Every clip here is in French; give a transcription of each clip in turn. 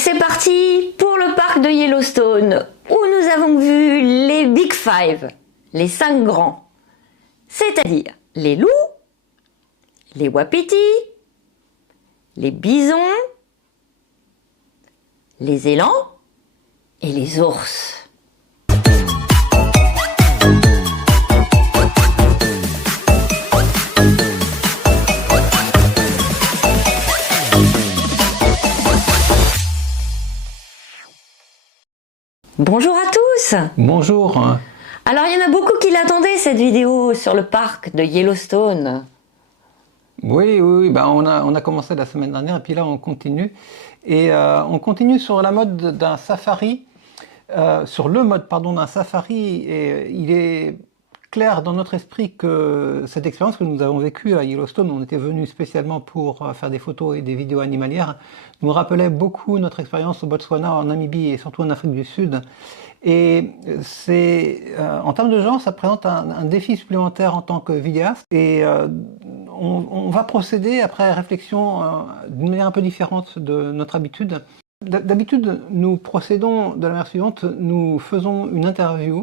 c'est parti pour le parc de Yellowstone, où nous avons vu les Big Five, les 5 grands, c'est-à-dire les loups, les wapitis, les bisons, les élans et les ours. Bonjour à tous. Bonjour. Alors il y en a beaucoup qui l'attendaient cette vidéo sur le parc de Yellowstone. Oui, ben on a commencé la semaine dernière et puis là on continue. Et on continue sur la mode d'un safari, sur le mode pardon d'un safari. Et il est clair dans notre esprit que cette expérience que nous avons vécue à Yellowstone, on était venu spécialement pour faire des photos et des vidéos animalières, nous rappelait beaucoup notre expérience au Botswana, en Namibie et surtout en Afrique du Sud. Et c'est, en termes de genre, ça présente un défi supplémentaire en tant que vidéaste. Et on va procéder après réflexion d'une manière un peu différente de notre habitude. D'habitude, nous procédons de la manière suivante, nous faisons une interview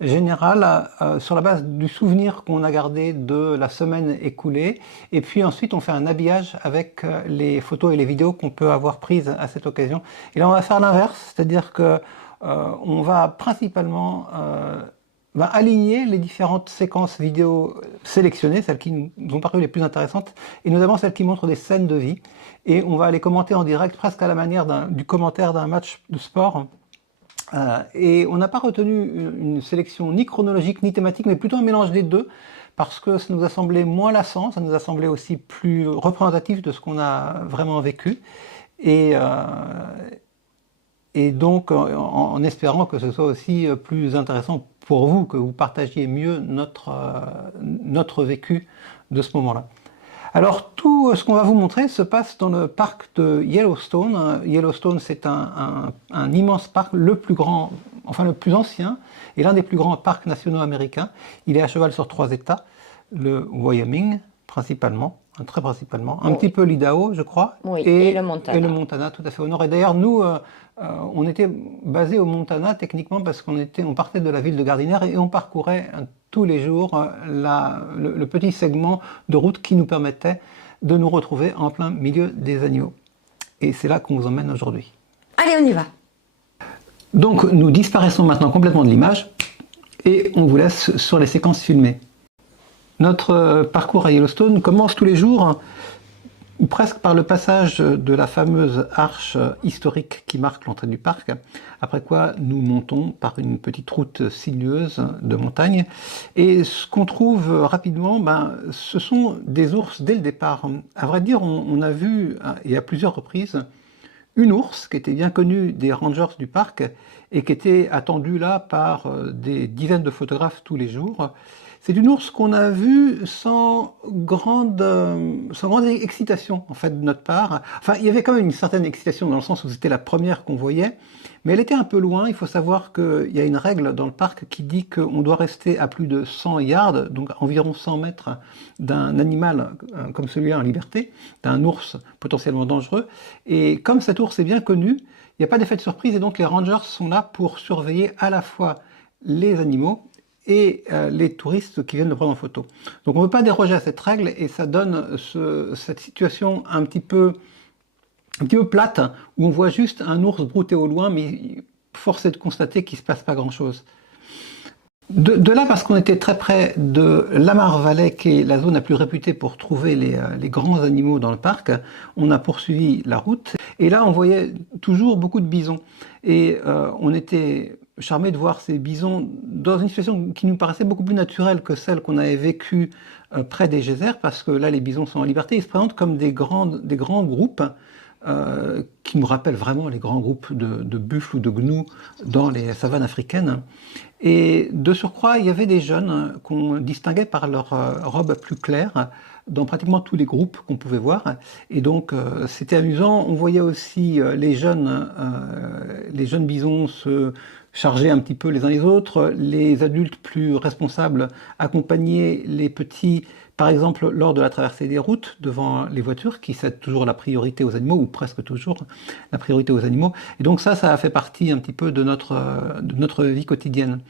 générale sur la base du souvenir qu'on a gardé de la semaine écoulée, et puis ensuite on fait un habillage avec les photos et les vidéos qu'on peut avoir prises à cette occasion. Et là on va faire l'inverse, c'est-à-dire que on va principalement aligner les différentes séquences vidéo sélectionnées, celles qui nous ont paru les plus intéressantes, et notamment celles qui montrent des scènes de vie, et on va les commenter en direct, presque à la manière du commentaire d'un match de sport. Et on n'a pas retenu une sélection ni chronologique ni thématique, mais plutôt un mélange des deux, parce que ça nous a semblé moins lassant, ça nous a semblé aussi plus représentatif de ce qu'on a vraiment vécu, et donc en espérant que ce soit aussi plus intéressant pour vous, que vous partagiez mieux notre vécu de ce moment-là. Alors tout ce qu'on va vous montrer se passe dans le parc de Yellowstone. Yellowstone, c'est un immense parc, le plus grand, enfin le plus ancien, et l'un des plus grands parcs nationaux américains. Il est à cheval sur 3 États, le Wyoming principalement, très principalement, un petit peu l'Idaho je crois, oui, et le Montana. Et le Montana tout à fait au nord. Et d'ailleurs nous, on était basé au Montana techniquement parce on partait de la ville de Gardiner et on parcourait tous les jours le petit segment de route qui nous permettait de nous retrouver en plein milieu des animaux. Et c'est là qu'on vous emmène aujourd'hui. Allez, on y va. Donc nous disparaissons maintenant complètement de l'image et on vous laisse sur les séquences filmées. Notre parcours à Yellowstone commence tous les jours, ou presque par le passage de la fameuse arche historique qui marque l'entrée du parc, après quoi nous montons par une petite route sinueuse de montagne. Et ce qu'on trouve rapidement, ce sont des ours dès le départ. À vrai dire, on a vu, et à plusieurs reprises, une ours qui était bien connue des rangers du parc et qui était attendue là par des dizaines de photographes tous les jours. C'est une ours qu'on a vue sans grande excitation en fait de notre part. Enfin, il y avait quand même une certaine excitation dans le sens où c'était la première qu'on voyait, mais elle était un peu loin. Il faut savoir qu'il y a une règle dans le parc qui dit qu'on doit rester à plus de 100 yards, donc environ 100 mètres d'un animal comme celui-là en liberté, d'un ours potentiellement dangereux. Et comme cet ours est bien connu, il n'y a pas d'effet de surprise et donc les rangers sont là pour surveiller à la fois les animaux et les touristes qui viennent le prendre en photo. Donc on ne peut pas déroger à cette règle et ça donne cette situation un petit peu plate où on voit juste un ours brouter au loin, mais force est de constater qu'il ne se passe pas grand-chose. De là, parce qu'on était très près de Lamar Valley, qui est la zone la plus réputée pour trouver les grands animaux dans le parc, on a poursuivi la route. Et là, on voyait toujours beaucoup de bisons. Et on était charmé de voir ces bisons dans une situation qui nous paraissait beaucoup plus naturelle que celle qu'on avait vécue près des geysers, parce que là, les bisons sont en liberté. Ils se présentent comme des grands groupes qui nous rappellent vraiment les grands groupes de buffles ou de gnous dans les savanes africaines. Et de surcroît, il y avait des jeunes qu'on distinguait par leur robe plus claire dans pratiquement tous les groupes qu'on pouvait voir. Et donc, c'était amusant. On voyait aussi les jeunes bisons se charger un petit peu les uns les autres, les adultes plus responsables accompagnaient les petits par exemple lors de la traversée des routes devant les voitures qui cèdent toujours la priorité aux animaux, ou presque toujours la priorité aux animaux. Et donc ça a fait partie un petit peu de notre vie quotidienne.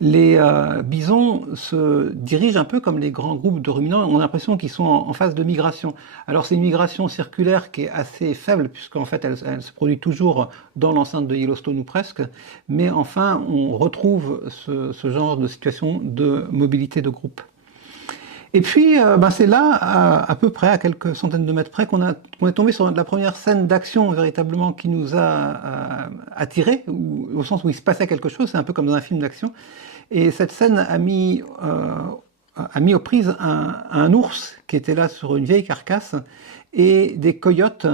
Les bisons se dirigent un peu comme les grands groupes de ruminants, on a l'impression qu'ils sont en phase de migration. Alors c'est une migration circulaire qui est assez faible, puisqu'en fait elle se produit toujours dans l'enceinte de Yellowstone ou presque, mais enfin on retrouve ce genre de situation de mobilité de groupe. Et puis, c'est là, à peu près, à quelques centaines de mètres près, qu'on est tombé sur la première scène d'action véritablement qui nous a attirés, au sens où il se passait quelque chose, c'est un peu comme dans un film d'action. Et cette scène a mis aux prises un ours qui était là sur une vieille carcasse et des coyotes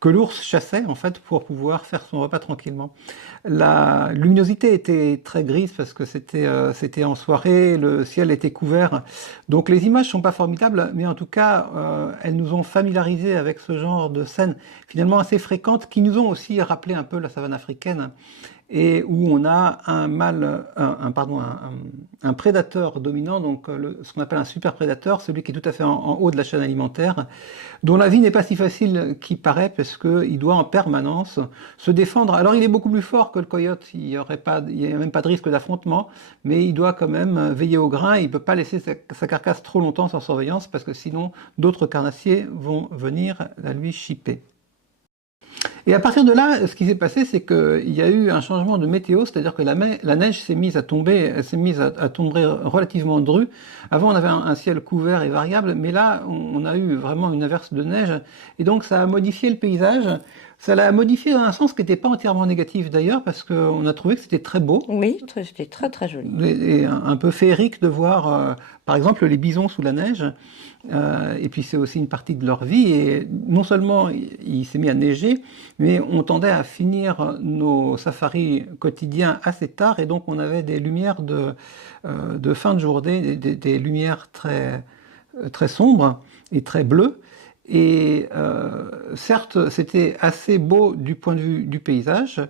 que l'ours chassait en fait pour pouvoir faire son repas tranquillement. La luminosité était très grise parce que c'était en soirée, le ciel était couvert. Donc les images sont pas formidables, mais en tout cas elles nous ont familiarisés avec ce genre de scènes finalement assez fréquentes qui nous ont aussi rappelé un peu la savane africaine, et où on a un prédateur dominant, donc ce qu'on appelle un super prédateur, celui qui est tout à fait en haut de la chaîne alimentaire, dont la vie n'est pas si facile qu'il paraît, parce qu'il doit en permanence se défendre. Alors il est beaucoup plus fort que le coyote, il n'y a même pas de risque d'affrontement, mais il doit quand même veiller au grain, il ne peut pas laisser sa carcasse trop longtemps sans surveillance, parce que sinon d'autres carnassiers vont venir la lui chipper. Et à partir de là, ce qui s'est passé, c'est qu'il y a eu un changement de météo, c'est-à-dire que la neige s'est mise à tomber, elle s'est mise à tomber relativement drue. Avant, on avait un ciel couvert et variable, mais là, on a eu vraiment une averse de neige, et donc ça a modifié le paysage. Ça l'a modifié dans un sens qui n'était pas entièrement négatif d'ailleurs, parce qu'on a trouvé que c'était très beau. Oui, c'était très très joli. Et un peu féerique de voir, par exemple, les bisons sous la neige. Et puis c'est aussi une partie de leur vie, et non seulement il s'est mis à neiger, mais on tendait à finir nos safaris quotidiens assez tard, et donc on avait des lumières de fin de journée, des lumières très, très sombres et très bleues. Et certes c'était assez beau du point de vue du paysage,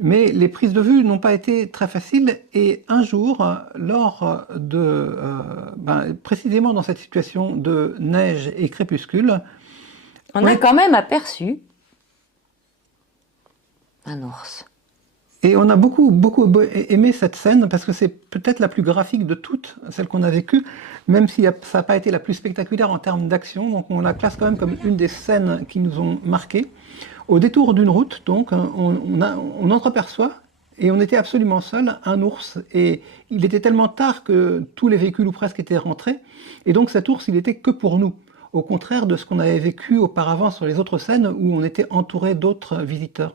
mais les prises de vue n'ont pas été très faciles, et un jour, lors de, précisément dans cette situation de neige et crépuscule, on a quand même aperçu un ours. Et on a beaucoup aimé cette scène, parce que c'est peut-être la plus graphique de toutes, celle qu'on a vécue, même si ça n'a pas été la plus spectaculaire en termes d'action, donc on la classe quand même comme une des scènes qui nous ont marqués. Au détour d'une route, donc, on entreaperçoit, et on était absolument seul, un ours. Et il était tellement tard que tous les véhicules ou presque étaient rentrés. Et donc cet ours, il était que pour nous. Au contraire de ce qu'on avait vécu auparavant sur les autres scènes où on était entouré d'autres visiteurs.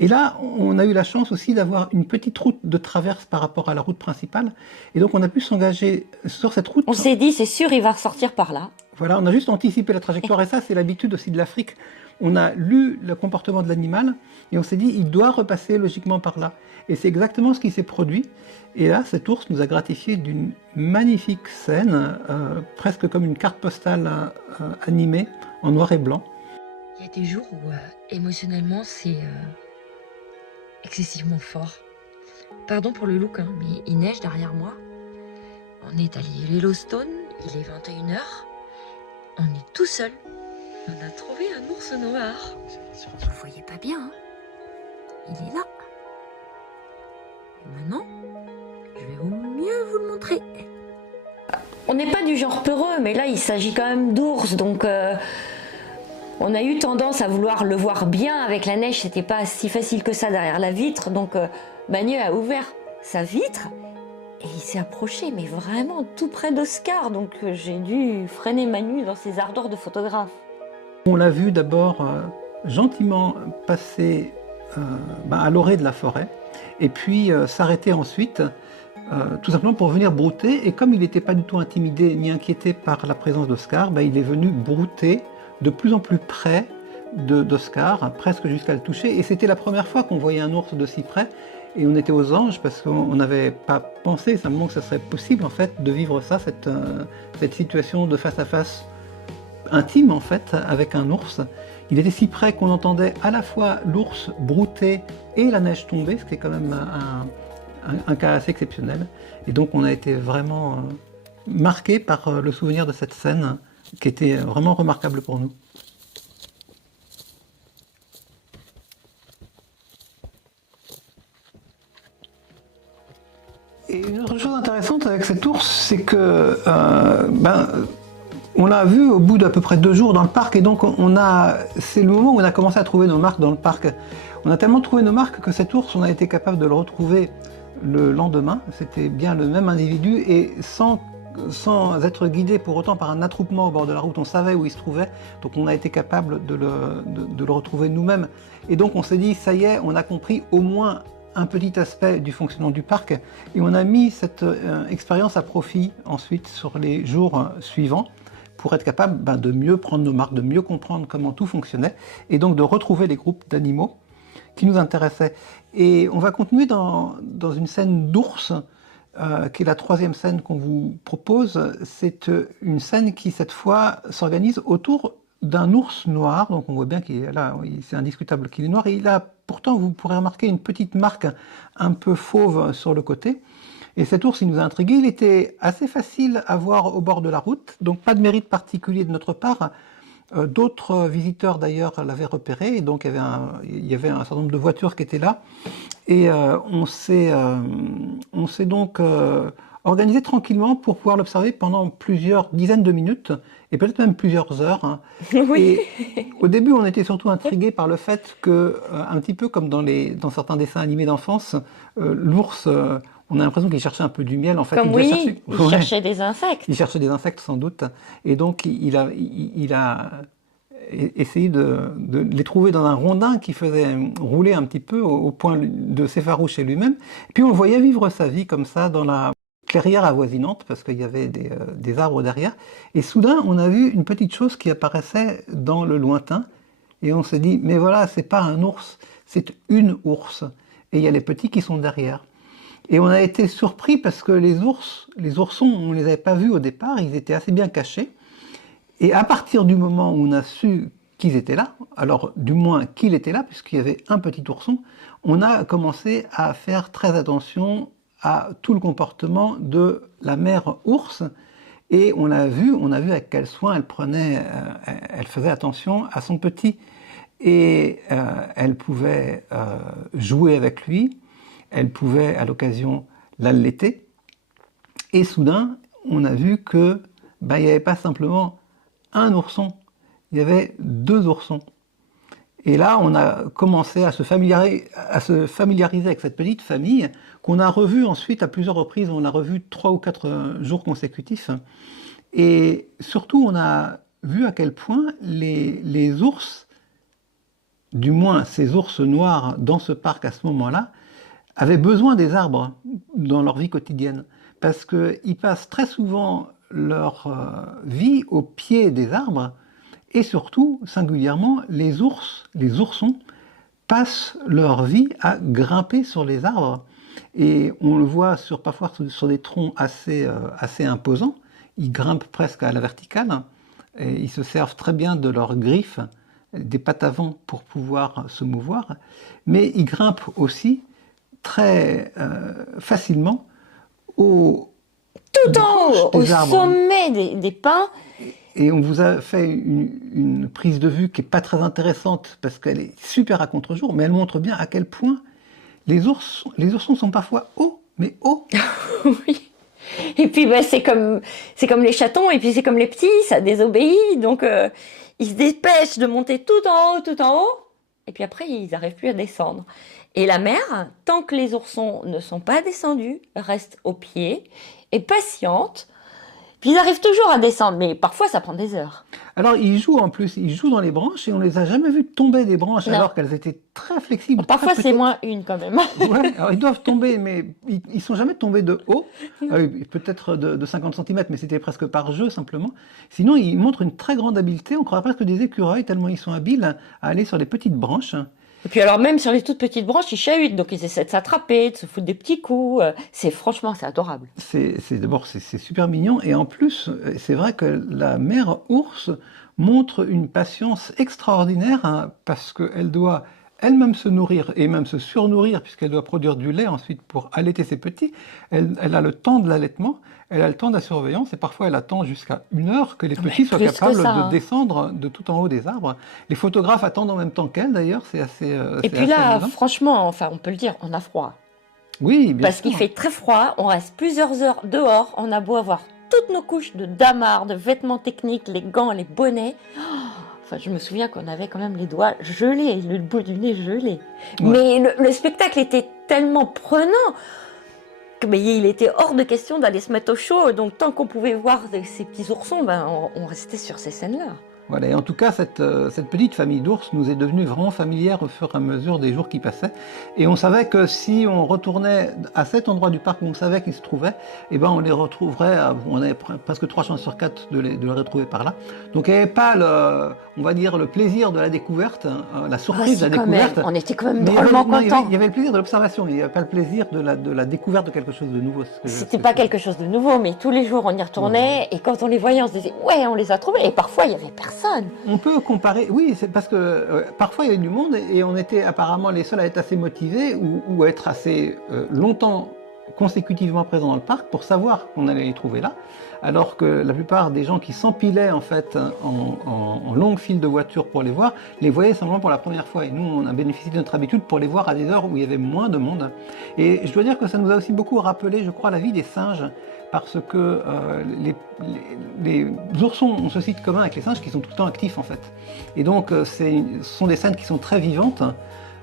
Et là, on a eu la chance aussi d'avoir une petite route de traverse par rapport à la route principale. Et donc on a pu s'engager sur cette route. On s'est dit, c'est sûr, il va ressortir par là. Voilà, on a juste anticipé la trajectoire, et ça, c'est l'habitude aussi de l'Afrique. On a lu le comportement de l'animal, et on s'est dit, il doit repasser logiquement par là. Et c'est exactement ce qui s'est produit. Et là, cet ours nous a gratifié d'une magnifique scène, presque comme une carte postale animée, en noir et blanc. Il y a des jours où, émotionnellement, c'est excessivement fort. Pardon pour le look, hein, mais il neige derrière moi. On est à Yellowstone, il est 21h. On est tout seul. On a trouvé un ours noir. Vous le voyez pas bien, hein? Il est là. Et maintenant, je vais au mieux vous le montrer. On n'est pas du genre peureux, mais là il s'agit quand même d'ours, donc on a eu tendance à vouloir le voir bien avec la neige. C'était pas si facile que ça derrière la vitre, donc Magneux a ouvert sa vitre et il s'est approché, mais vraiment tout près d'Oscar, donc j'ai dû freiner Manu dans ses ardeurs de photographe. On l'a vu d'abord gentiment passer à l'orée de la forêt, et puis s'arrêter ensuite, tout simplement pour venir brouter. Et comme il n'était pas du tout intimidé ni inquiété par la présence d'Oscar, il est venu brouter de plus en plus près d'Oscar, presque jusqu'à le toucher. Et c'était la première fois qu'on voyait un ours de si près, et on était aux anges, parce qu'on n'avait pas pensé simplement que ça serait possible en fait de vivre ça, cette situation de face à face intime en fait avec un ours. Il était si près qu'on entendait à la fois l'ours brouter et la neige tomber, ce qui est quand même un cas assez exceptionnel. Et donc on a été vraiment marqués par le souvenir de cette scène qui était vraiment remarquable pour nous. Et une autre chose intéressante avec cet ours, c'est que on l'a vu au bout d'à peu près 2 jours dans le parc, et donc c'est le moment où on a commencé à trouver nos marques dans le parc. On a tellement trouvé nos marques que cet ours, on a été capable de le retrouver le lendemain. C'était bien le même individu, et sans être guidé pour autant par un attroupement au bord de la route, on savait où il se trouvait, donc on a été capable de le retrouver nous-mêmes. Et donc on s'est dit, ça y est, on a compris au moins un petit aspect du fonctionnement du parc, et on a mis cette expérience à profit ensuite sur les jours suivants pour être capable de mieux prendre nos marques, de mieux comprendre comment tout fonctionnait, et donc de retrouver les groupes d'animaux qui nous intéressaient. Et on va continuer dans une scène d'ours, qui est la 3e scène qu'on vous propose. C'est une scène qui cette fois s'organise autour d'un ours noir, donc on voit bien qu'il est là, c'est indiscutable qu'il est noir, et il a pourtant, vous pourrez remarquer une petite marque un peu fauve sur le côté. Et cet ours, il nous a intrigués, il était assez facile à voir au bord de la route, donc pas de mérite particulier de notre part. D'autres visiteurs d'ailleurs l'avaient repéré, et donc il y avait un certain nombre de voitures qui étaient là. Et on s'est donc organisé tranquillement pour pouvoir l'observer pendant plusieurs dizaines de minutes, et peut-être même plusieurs heures. Hein. Oui. Et au début, on était surtout intrigués par le fait que, un petit peu comme dans certains dessins animés d'enfance, l'ours, on a l'impression qu'il cherchait un peu du miel. En fait, Comme il Ouais. cherchait des insectes. Il cherchait des insectes sans doute, et donc il a essayé de les trouver dans un rondin qui faisait rouler un petit peu au point de s'effaroucher lui-même. Puis on le voyait vivre sa vie comme ça dans la clairière avoisinante, parce qu'il y avait des arbres derrière, et soudain on a vu une petite chose qui apparaissait dans le lointain, et on s'est dit, mais voilà, c'est pas un ours, c'est une ours, et il y a les petits qui sont derrière. Et on a été surpris parce que les oursons, on ne les avait pas vus au départ, ils étaient assez bien cachés, et à partir du moment où on a su qu'ils étaient là, alors du moins qu'il était là, puisqu'il y avait un petit ourson, on a commencé à faire très attention à tout le comportement de la mère ours, et on a vu avec quel soin elle faisait attention à son petit, et elle pouvait jouer avec lui, elle pouvait à l'occasion l'allaiter, et soudain on a vu que il n'y avait pas simplement un ourson, il y avait 2 oursons. Et là, on a commencé à se familiariser avec cette petite famille qu'on a revue ensuite à plusieurs reprises. On l'a revue 3 ou 4 jours consécutifs. Et surtout, on a vu à quel point les ours, du moins ces ours noirs dans ce parc à ce moment-là, avaient besoin des arbres dans leur vie quotidienne. Parce qu'ils passent très souvent leur vie au pied des arbres. Et surtout, singulièrement, les oursons passent leur vie à grimper sur les arbres. Et on le voit parfois sur des troncs assez imposants. Ils grimpent presque à la verticale. Et ils se servent très bien de leurs griffes, des pattes avant pour pouvoir se mouvoir. Mais ils grimpent aussi très facilement tout en haut, au sommet des pins. Et on vous a fait une prise de vue qui n'est pas très intéressante parce qu'elle est super à contre-jour, mais elle montre bien à quel point les oursons sont parfois hauts, mais hauts. Oui. Et puis c'est comme les chatons, et puis c'est comme les petits, ça désobéit, donc ils se dépêchent de monter tout en haut, et puis après ils n'arrivent plus à descendre. Et la mère, tant que les oursons ne sont pas descendus, reste au pied et patiente. Puis ils arrivent toujours à descendre, mais parfois ça prend des heures. Alors ils jouent dans les branches, et on les a jamais vus tomber des branches alors qu'elles étaient très flexibles. Parfois c'est moins une quand même. Ouais, alors ils doivent tomber, mais ils sont jamais tombés de haut, peut-être de 50 cm, mais c'était presque par jeu simplement. Sinon ils montrent une très grande habileté, on croirait presque des écureuils tellement ils sont habiles à aller sur les petites branches. Et puis alors même sur les toutes petites branches, ils chahutent, donc ils essaient de s'attraper, de se foutre des petits coups. Franchement, c'est adorable. D'abord, c'est super mignon, et en plus, c'est vrai que la mère ours montre une patience extraordinaire, hein, parce qu'elle doit elle-même se nourrir et même se surnourrir, puisqu'elle doit produire du lait ensuite pour allaiter ses petits. Elle a le temps de l'allaitement, elle a le temps de la surveillance, et parfois elle attend jusqu'à 1 heure que les petits soient plus que capables ça, de hein. descendre de tout en haut des arbres. Les photographes attendent en même temps qu'elle, d'ailleurs, c'est assez Et c'est puis assez là, amusant. franchement, enfin, on peut le dire, on a froid. Oui, bien Parce qu'il sûr. fait très froid, on reste plusieurs heures dehors, on a beau avoir toutes nos couches de damar, de vêtements techniques, les gants, les bonnets. Enfin, je me souviens qu'on avait quand même les doigts gelés, le bout du nez gelé. Ouais. Mais le spectacle était tellement prenant que il était hors de question d'aller se mettre au chaud. Donc tant qu'on pouvait voir ces petits oursons, ben, on restait sur ces scènes-là. Voilà, et en tout cas, cette petite famille d'ours nous est devenue vraiment familière au fur et à mesure des jours qui passaient. Et on savait que si on retournait à cet endroit du parc où on savait qu'ils se trouvaient, eh ben on les retrouverait, on avait presque 3 chances sur 4 de les retrouver par là. Donc il n'y avait pas, on va dire, le plaisir de la découverte, la surprise de la découverte. On était quand même Mais drôlement non, contents. il y avait le plaisir de l'observation, il n'y avait pas le plaisir de la découverte de quelque chose de nouveau. C'était pas quelque chose de nouveau, mais tous les jours on y retournait, et quand on les voyait, on se disait ouais, on les a trouvés. Et parfois il y avait personne. On peut comparer, oui, c'est parce que parfois il y avait du monde et on était apparemment les seuls à être assez motivés ou à être assez longtemps consécutivement présents dans le parc pour savoir qu'on allait les trouver là, alors que la plupart des gens qui s'empilaient en fait en longue file de voitures pour les voir, les voyaient simplement pour la première fois. Et nous, on a bénéficié de notre habitude pour les voir à des heures où il y avait moins de monde. Et je dois dire que ça nous a aussi beaucoup rappelé, je crois, la vie des singes, parce que les oursons ont ce site commun avec les singes qui sont tout le temps actifs en fait. Et donc ce sont des scènes qui sont très vivantes.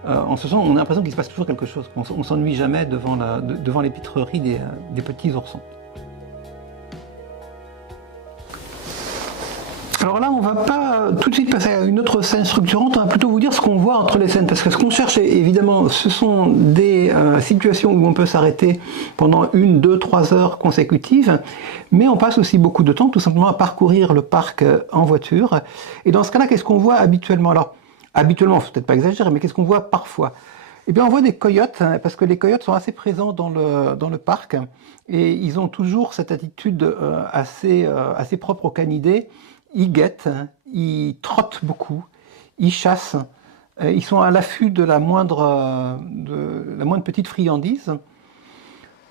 En ce sens, on a l'impression qu'il se passe toujours quelque chose. On s'ennuie jamais devant les pitreries des petits oursons. Alors là, on va pas tout de suite passer à une autre scène structurante, on va plutôt vous dire ce qu'on voit entre les scènes, parce que ce qu'on cherche, évidemment, ce sont des situations où on peut s'arrêter pendant 1, 2, 3 heures consécutives, mais on passe aussi beaucoup de temps tout simplement à parcourir le parc en voiture. Et dans ce cas-là, qu'est-ce qu'on voit habituellement? Alors, habituellement, il ne faut peut-être pas exagérer, mais qu'est-ce qu'on voit parfois? Eh bien, on voit des coyotes, parce que les coyotes sont assez présents dans le parc, et ils ont toujours cette attitude assez propre aux canidés. Ils guettent, ils trottent beaucoup, ils chassent, ils sont à l'affût de la moindre petite friandise.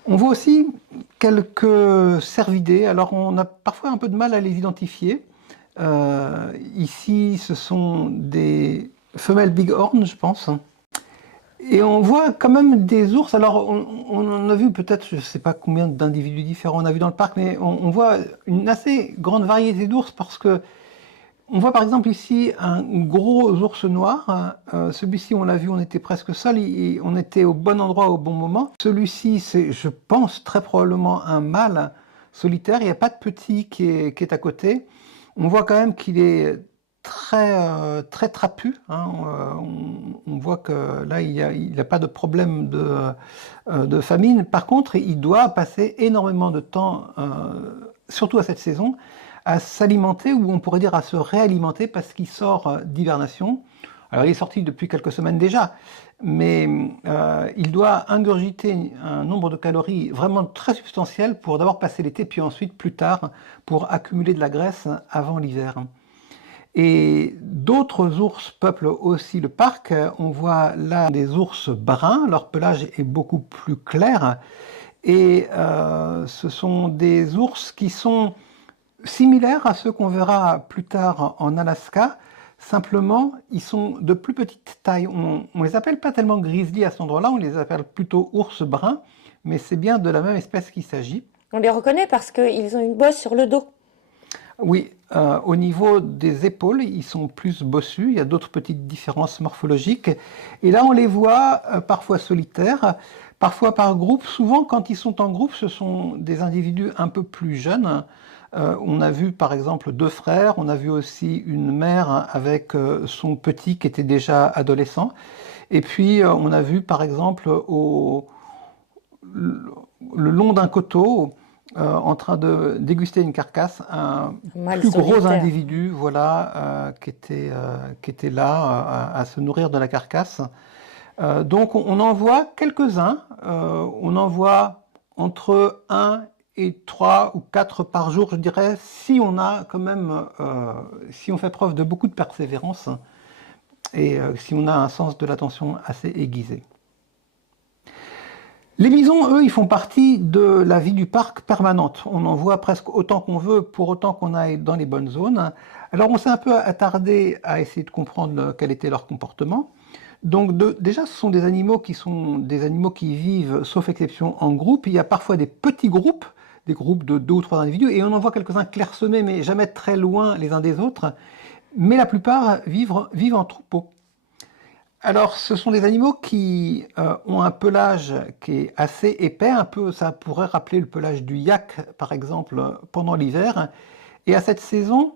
On voit aussi quelques cervidés, alors on a parfois un peu de mal à les identifier. Ici, ce sont des femelles bighorn, je pense. Et on voit quand même des ours, alors on en a vu peut-être, je ne sais pas combien d'individus différents on a vu dans le parc, mais on voit une assez grande variété d'ours parce que on voit par exemple ici un gros ours noir, celui-ci on l'a vu, on était presque seul, on était au bon endroit au bon moment. Celui-ci c'est, je pense, très probablement un mâle solitaire, il n'y a pas de petit qui est à côté. On voit quand même qu'il est très trapu, hein. On voit que là il n'a pas de problème de famine. Par contre, il doit passer énormément de temps, surtout à cette saison, à s'alimenter, ou on pourrait dire à se réalimenter, parce qu'il sort d'hibernation. Alors il est sorti depuis quelques semaines déjà, mais il doit ingurgiter un nombre de calories vraiment très substantiel pour d'abord passer l'été, puis ensuite plus tard pour accumuler de la graisse avant l'hiver. Et d'autres ours peuplent aussi le parc. On voit là des ours bruns, leur pelage est beaucoup plus clair. Et ce sont des ours qui sont similaires à ceux qu'on verra plus tard en Alaska. Simplement, ils sont de plus petite taille. On les appelle pas tellement grizzly à cet endroit-là, on les appelle plutôt ours bruns, mais c'est bien de la même espèce qu'il s'agit. On les reconnaît parce qu'ils ont une bosse sur le dos. Oui, au niveau des épaules, ils sont plus bossus, il y a d'autres petites différences morphologiques. Et là, on les voit parfois solitaires, parfois par groupe. Souvent, quand ils sont en groupe, ce sont des individus un peu plus jeunes. On a vu par exemple 2 frères, on a vu aussi une mère avec son petit qui était déjà adolescent. Et puis, on a vu par exemple le long d'un coteau, en train de déguster une carcasse, un plus gros individu, voilà, qui était là à se nourrir de la carcasse. Donc on en voit quelques-uns, on en voit entre 1 et 3 ou 4 par jour, je dirais, si on a quand même, si on fait preuve de beaucoup de persévérance. et si on a un sens de l'attention assez aiguisé. Les bisons, eux, ils font partie de la vie du parc permanente. On en voit presque autant qu'on veut, pour autant qu'on aille dans les bonnes zones. Alors on s'est un peu attardé à essayer de comprendre quel était leur comportement. Donc déjà, ce sont des animaux qui vivent, sauf exception, en groupe. Il y a parfois des petits groupes, des groupes de 2 ou 3 individus, et on en voit quelques-uns clairsemés, mais jamais très loin les uns des autres. Mais la plupart vivent en troupeau. Alors, ce sont des animaux qui ont un pelage qui est assez épais, un peu, ça pourrait rappeler le pelage du yak, par exemple, pendant l'hiver. Et à cette saison,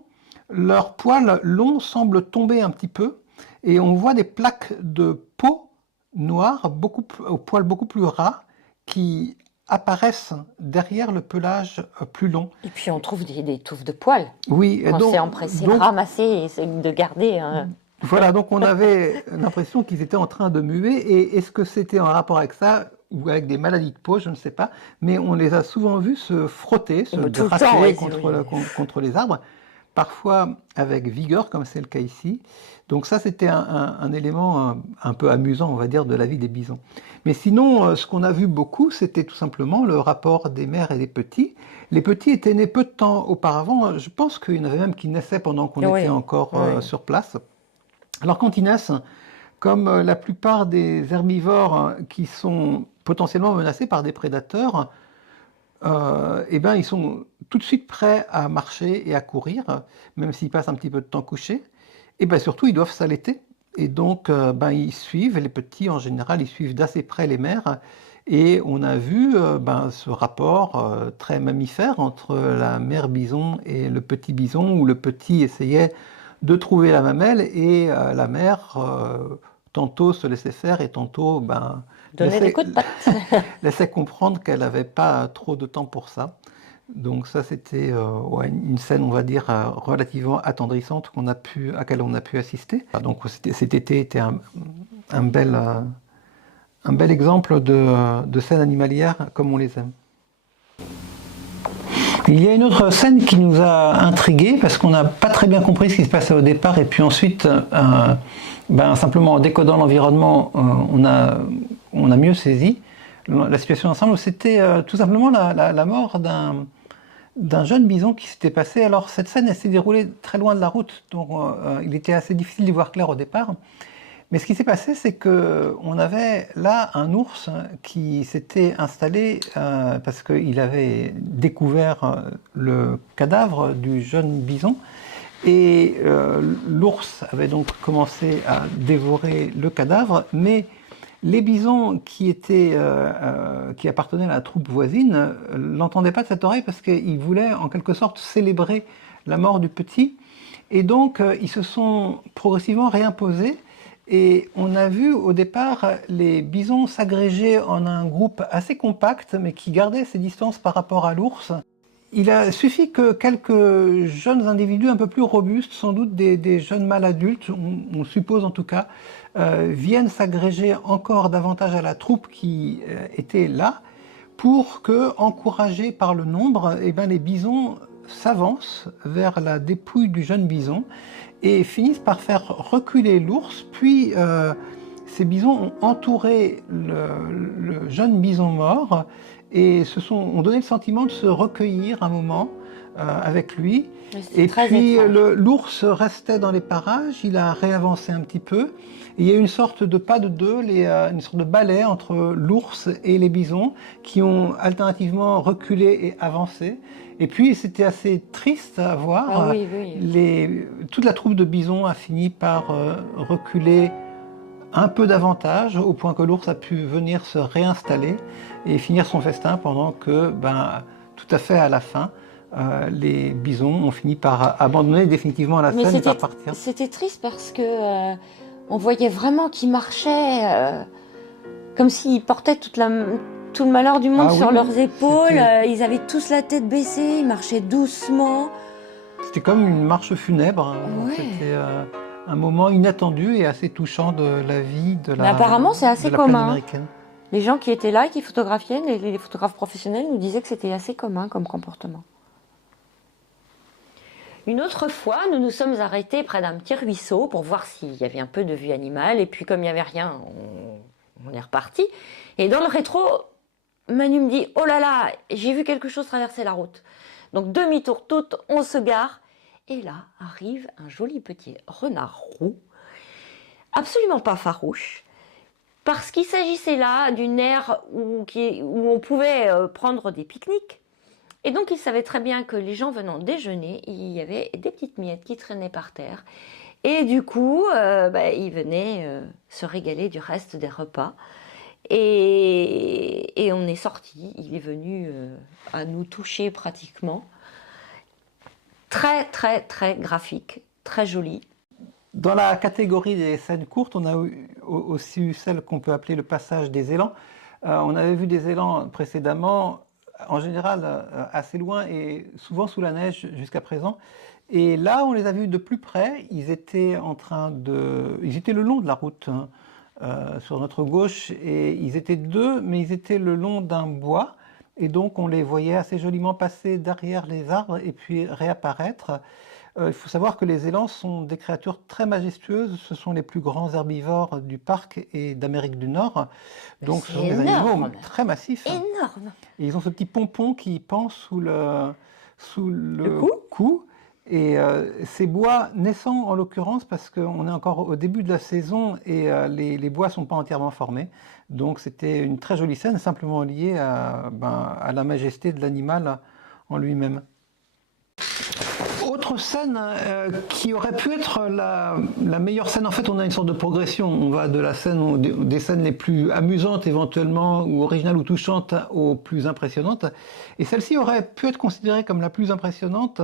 leurs poils longs semblent tomber un petit peu, et on voit des plaques de peau noire, aux poils beaucoup plus ras, qui apparaissent derrière le pelage plus long. Et puis on trouve des touffes de poils. Oui, quand c'est empressé, ramasser et essayer de garder. Voilà, donc on avait l'impression qu'ils étaient en train de muer, et est-ce que c'était en rapport avec ça ou avec des maladies de peau, je ne sais pas, mais on les a souvent vus se frotter, se gratter contre les arbres, parfois avec vigueur, comme c'est le cas ici. Donc ça, c'était un élément un peu amusant, on va dire, de la vie des bisons. Mais sinon, ce qu'on a vu beaucoup, c'était tout simplement le rapport des mères et des petits. Les petits étaient nés peu de temps auparavant, je pense qu'il y en avait même qui naissaient pendant qu'on était encore sur place. Alors quand ils naissent, comme la plupart des herbivores qui sont potentiellement menacés par des prédateurs, eh ben, ils sont tout de suite prêts à marcher et à courir, même s'ils passent un petit peu de temps couchés. Et ben, surtout, ils doivent s'allaiter. Et donc, ils suivent, les petits en général, ils suivent d'assez près les mères. Et on a vu ce rapport très mammifère entre la mère bison et le petit bison, où le petit essayait de trouver la mamelle, et la mère tantôt se laissait faire et tantôt donnait des coups de patte. laissait comprendre qu'elle n'avait pas trop de temps pour ça. Donc ça, c'était une scène, on va dire, relativement attendrissante à laquelle on a pu assister. Donc cet été était un bel exemple de scène animalière comme on les aime. Il y a une autre scène qui nous a intrigués parce qu'on n'a pas très bien compris ce qui se passait au départ, et puis ensuite, simplement en décodant l'environnement, on a mieux saisi la situation ensemble. C'était tout simplement la mort d'un jeune bison qui s'était passé. Alors cette scène, elle s'est déroulée très loin de la route, donc il était assez difficile d'y voir clair au départ. Mais ce qui s'est passé, c'est qu'on avait là un ours qui s'était installé parce qu'il avait découvert le cadavre du jeune bison. Et l'ours avait donc commencé à dévorer le cadavre, mais les bisons qui appartenaient à la troupe voisine l'entendaient pas de cette oreille parce qu'ils voulaient en quelque sorte célébrer la mort du petit. Et donc ils se sont progressivement réimposés. Et on a vu au départ les bisons s'agréger en un groupe assez compact, mais qui gardait ses distances par rapport à l'ours. Il a suffi que quelques jeunes individus un peu plus robustes, sans doute des jeunes mâles adultes, on suppose en tout cas, viennent s'agréger encore davantage à la troupe qui était là, pour que, encouragés par le nombre, les bisons s'avancent vers la dépouille du jeune bison et finissent par faire reculer l'ours, puis ces bisons ont entouré le jeune bison mort et ont donné le sentiment de se recueillir un moment avec lui. Et puis l'ours restait dans les parages, il a réavancé un petit peu. Et il y a eu une sorte de pas de deux, une sorte de balai entre l'ours et les bisons qui ont alternativement reculé et avancé. Et puis c'était assez triste à voir. Ah oui, oui. Toute la troupe de bisons a fini par reculer un peu davantage, au point que l'ours a pu venir se réinstaller et finir son festin, pendant que, tout à fait à la fin, les bisons ont fini par abandonner définitivement la scène et par partir. C'était triste parce que on voyait vraiment qu'ils marchaient comme s'ils portaient tout le malheur du monde sur leurs épaules. Ils avaient tous la tête baissée, ils marchaient doucement. C'était comme une marche funèbre. Ouais. C'était un moment inattendu et assez touchant de la vie de la apparemment, c'est assez commun. Américaine. Les gens qui étaient là et qui photographiaient, les photographes professionnels nous disaient que c'était assez commun comme comportement. Une autre fois, nous nous sommes arrêtés près d'un petit ruisseau pour voir s'il y avait un peu de vue animale. Et puis comme il n'y avait rien, on est reparti. Et dans le rétro, Manu me dit « Oh là là, j'ai vu quelque chose traverser la route ». Donc demi-tour toute, on se gare. Et là arrive un joli petit renard roux, absolument pas farouche, parce qu'il s'agissait là d'une aire où on pouvait prendre des pique-niques. Et donc il savait très bien que les gens venant déjeuner, il y avait des petites miettes qui traînaient par terre. Et du coup, il venait se régaler du reste des repas. Et on est sorti, il est venu à nous toucher pratiquement. Très très très graphique, très joli. Dans la catégorie des scènes courtes, on a aussi eu celle qu'on peut appeler le passage des élans. On avait vu des élans précédemment, en général assez loin et souvent sous la neige jusqu'à présent. Et là, on les a vus de plus près. Ils étaient le long de la route, sur notre gauche, et ils étaient deux, mais ils étaient le long d'un bois. Et donc, on les voyait assez joliment passer derrière les arbres et puis réapparaître. Il faut savoir que les élans sont des créatures très majestueuses. Ce sont les plus grands herbivores du parc et d'Amérique du Nord. Donc, ce sont des animaux très massifs. Énorme. Et ils ont ce petit pompon qui pend sous le cou. Et ces bois naissants, en l'occurrence, parce qu'on est encore au début de la saison et les bois ne sont pas entièrement formés. Donc, c'était une très jolie scène, simplement liée à la majesté de l'animal en lui-même. Autre scène qui aurait pu être la meilleure scène, en fait on a une sorte de progression, on va de la scène des scènes les plus amusantes éventuellement, ou originales ou touchantes, aux plus impressionnantes, et celle-ci aurait pu être considérée comme la plus impressionnante,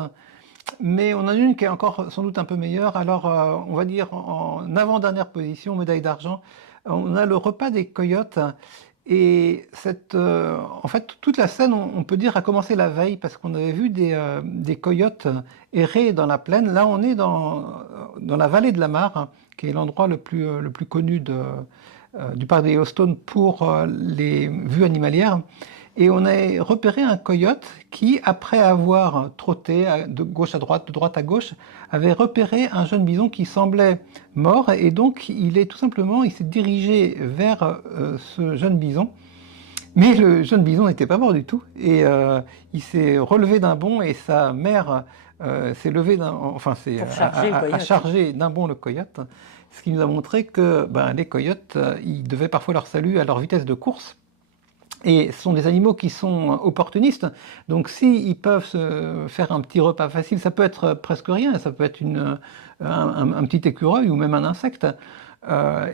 mais on en a une qui est encore sans doute un peu meilleure. Alors on va dire en avant-dernière position, médaille d'argent, on a le repas des coyotes. Et en fait, toute la scène, on peut dire, a commencé la veille, parce qu'on avait vu des coyotes errer dans la plaine. Là, on est dans la vallée de la Mare, qui est l'endroit le plus connu du parc de Yellowstone pour les vues animalières. Et on a repéré un coyote qui, après avoir trotté de gauche à droite, de droite à gauche, avait repéré un jeune bison qui semblait mort, et donc il s'est dirigé vers ce jeune bison. Mais le jeune bison n'était pas mort du tout, et il s'est relevé d'un bond, et sa mère s'est levée a chargé d'un bond le coyote, ce qui nous a montré que les coyotes, ils devaient parfois leur salut à leur vitesse de course. Et ce sont des animaux qui sont opportunistes, donc s'ils peuvent se faire un petit repas facile, ça peut être presque rien, ça peut être un petit écureuil ou même un insecte,